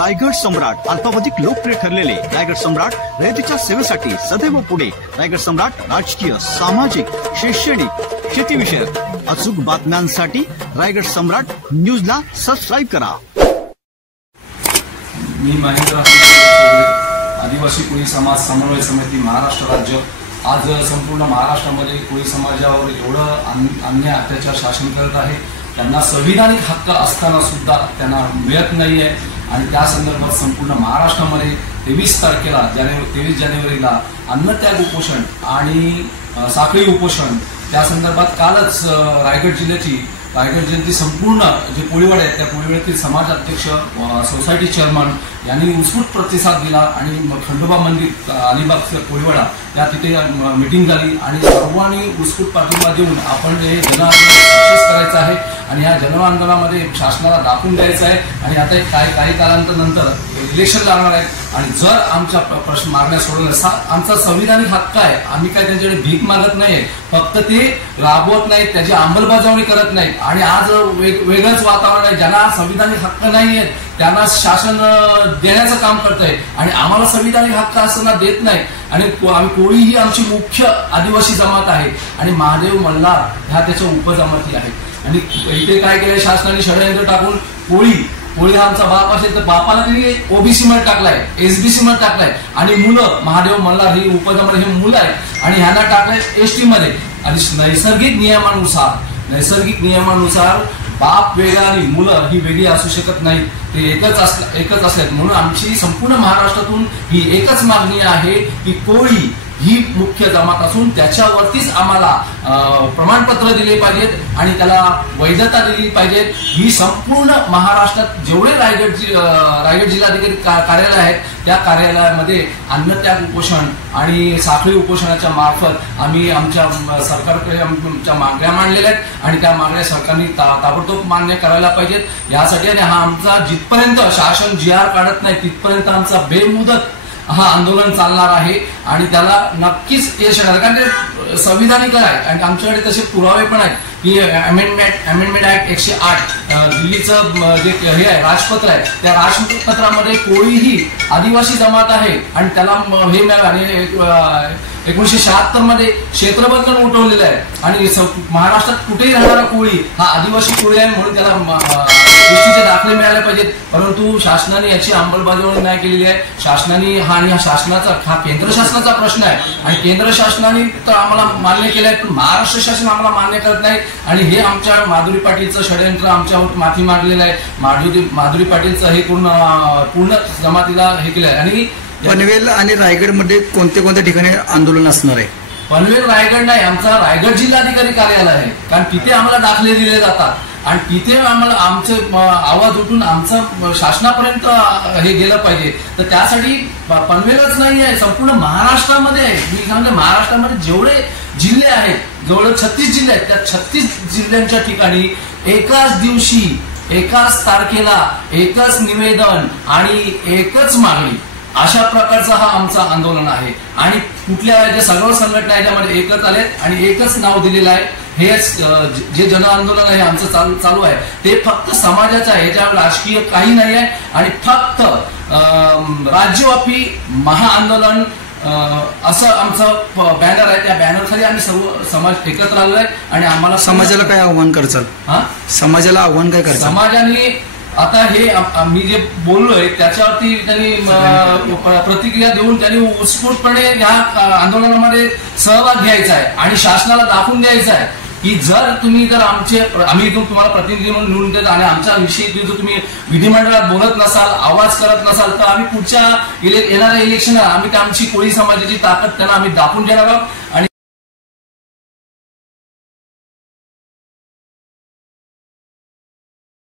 रायगड सम्राट अल्पावधीत लोकप्रिय ठरलेले रायगड सम्राट रयतेच्या सेवेसाठी सदैव पुढे। रायगड सम्राट राजकीय, सामाजिक, शैक्षणिक, शेतीविषयक अचूक बातम्यांसाठी रायगड सम्राट न्यूजला सबस्क्राईब करा। मी महेंद्र आदिवासी कोळी समाज समन्वय समिती महाराष्ट्र राज्य। आज संपूर्ण महाराष्ट्रामध्ये कोळी समाजावर एवढं अन्याय अत्याचार शासन करत आहे, त्यांना संविधानिक हक्क असताना सुद्धा त्यांना मिळत नाहीये। आणि त्या संदर्भात संपूर्ण महाराष्ट्रामध्ये 23 जानेवारीला अन्नत्याग उपोषण आणि साखळी उपोषण त्या संदर्भात कालच रायगड जिल्ह्याची संपूर्ण जे कोळीवाडे आहेत त्या कोळीवाड्यातील समाज अध्यक्ष, सोसायटी चेअरमन यांनी उत्स्फूर्त प्रतिसाद दिला आणि खंडोबा मंदिर अलिबाग कोळीवाडा त्या तिथे मीटिंग झाली आणि सर्वांनी उत्स्फूर्त पाठिंबा देऊन आपण हे जनआंदोलन सक्सेस करायचं आहे आणि या जनआंदोलनामध्ये शासनाला दाखवून द्यायचं आहे। आणि आता काही कालांतरानंतर इलेक्शन लागणार आहे आणि जर आमच्या प्रश्न मागण्या सोडवल्या, आमचा संविधानिक हक्क आहे, आम्ही काय त्यांच्याकडे भीक मागत नाहीये, फक्त ते राबवत नाहीत, त्याची अंमलबजावणी करत नाहीत। आणि आज वेगळंच वातावरण आहे, ज्यांना संविधानिक हक्क नाहीये त्यांना शासन देण्याचं काम करत आहे आणि आम्हाला संविधानिक हक्क असताना देत नाही। आणि आम्ही कोळी ही आमची मुख्य आदिवासी जमात आहे आणि महादेव मल्हार ह्या त्याच्या उपजमाती आहेत। आणि इथे काय केलं शासनाने षडयंत्र टाकून कोळी हा आमचा बाप असेल तर बापाला त्यांनी ओबीसी मध्ये टाकलाय, एसबीसी मध्ये टाकलाय आणि मुलं महादेव मल्हार ही उपजमात हे मुलं आहेत आणि ह्यांना टाकलंय एसटी मध्ये। आणि नैसर्गिक नियमानुसार बाप वेगळा आणि मुलं ही वेगळी असू शकत नाहीत, ते एकच असल्यात। म्हणून आमची संपूर्ण महाराष्ट्रातून ही एकच मागणी आहे की कोळी ही मुख्य जमात असून त्याच्यावरतीच आम्हाला प्रमाणपत्र दिले पाहिजेत आणि त्याला वैधता दिली पाहिजे। ही संपूर्ण महाराष्ट्रात जेवढे रायगड जिल्हाधिकारी कार्यालय आहेत त्या कार्यालयामध्ये अन्नत्याग उपोषण आणि साखळी उपोषणाच्या मार्फत आम्ही आमच्या सरकारकडे आमच्या मागण्या मांडलेल्या आहेत आणि त्या मागण्या सरकारने ताबडतोब मान्य करायला पाहिजेत यासाठी। आणि हा आमचा जिथपर्यंत शासन GR काढत नाही तिथपर्यंत आमचा बेमुदत हा आंदोलन चालणार आहे आणि त्याला नक्कीच यश येणार, कारण ते संविधानिक आहे आणि आमच्याकडे तसे पुरावे पण आहेत की अमेंडमेंट ऍक्ट 108 दिल्लीचं जे हे आहे राजपत्र आहे, त्या राजपत्रामध्ये कोळी ही आदिवासी जमात आहे आणि त्याला हे मिळालं आणि 1976 मध्ये क्षेत्रबंधन उठवलेलं आहे आणि महाराष्ट्रात कुठेही राहणारा कोळी हा आदिवासी कोळी आहे म्हणून त्याला गोष्टीचे दाखले मिळाले पाहिजेत। परंतु शासनाने याची अंमलबजावणी नाही केलेली आहे। शासनाने हा केंद्र शासनाचा प्रश्न आहे आणि केंद्र शासनाने तर आम्हाला मान्य केलंय पण महाराष्ट्र शासन आम्हाला मान्य करत नाही आणि हे आमच्या माधुरी पाटीलचं षडयंत्र आमच्यावर माफी मागलेलं आहे। माधुरी पाटीलचं हे पूर्ण जमातीला हे केलंय। आणि पनवेल आणि रायगड मध्ये कोणत्या ठिकाणी आंदोलन असणार आहे? पनवेल रायगड नाही, आमचा रायगड जिल्हाधिकारी कार्यालय आहे, कारण तिथे आम्हाला दाखले दिले जातात आणि तिथे आम्हाला आमचे आवाज उठून आमचं शासनापर्यंत हे गेलं पाहिजे। तर त्यासाठी पनवेलच नाही आहे, संपूर्ण महाराष्ट्रामध्ये आहे। मी सांगते महाराष्ट्रामध्ये जेवढे जिल्हे आहेत, जवळ 36 जिल्हे आहेत, त्या 36 जिल्ह्यांच्या ठिकाणी एकाच दिवशी, एकाच तारखेला एकच निवेदन आणि एकच मागणी अशा प्रकारचा हा आमचा आंदोलन आहे। आणि कुठल्या जे सर्व संघटना याच्यामध्ये एकच आलेत आणि एकच नाव दिलेलं आहे। हे जे जन आंदोलन आहे आमचं चालू आहे ते फक्त समाजाचं आहे, याच्यावर राजकीय काही नाही आहे आणि फक्त राज्यव्यापी महाआंदोलन असं आमचं बॅनर आहे। त्या बॅनर खाली आम्ही सर्व समाज एकत्र आलो आहे आणि आम्हाला समाजाला काय आव्हान करचाल? समाजाला आव्हान काय करचाल? समाजाने आता हे मी जे बोललोय त्याच्यावरती त्यांनी प्रतिक्रिया देऊन त्यांनी उत्स्फूर्तपणे या आंदोलनामध्ये सहभाग घ्यायचा आहे आणि शासनाला दाखवून द्यायचं आहे की आम्ही इथून तुम्हाला प्रतिनिधी म्हणून निवडून देत आणि आमच्या विषयी जर तुम्ही विधिमंडळात बोलत नसाल, आवाज करत नसाल तर आम्ही पुढच्या येणाऱ्या इलेक्शनला आम्ही आमची कोळी समाजाची ताकद त्यांना आम्ही दाखवून देणार आहोत। आणि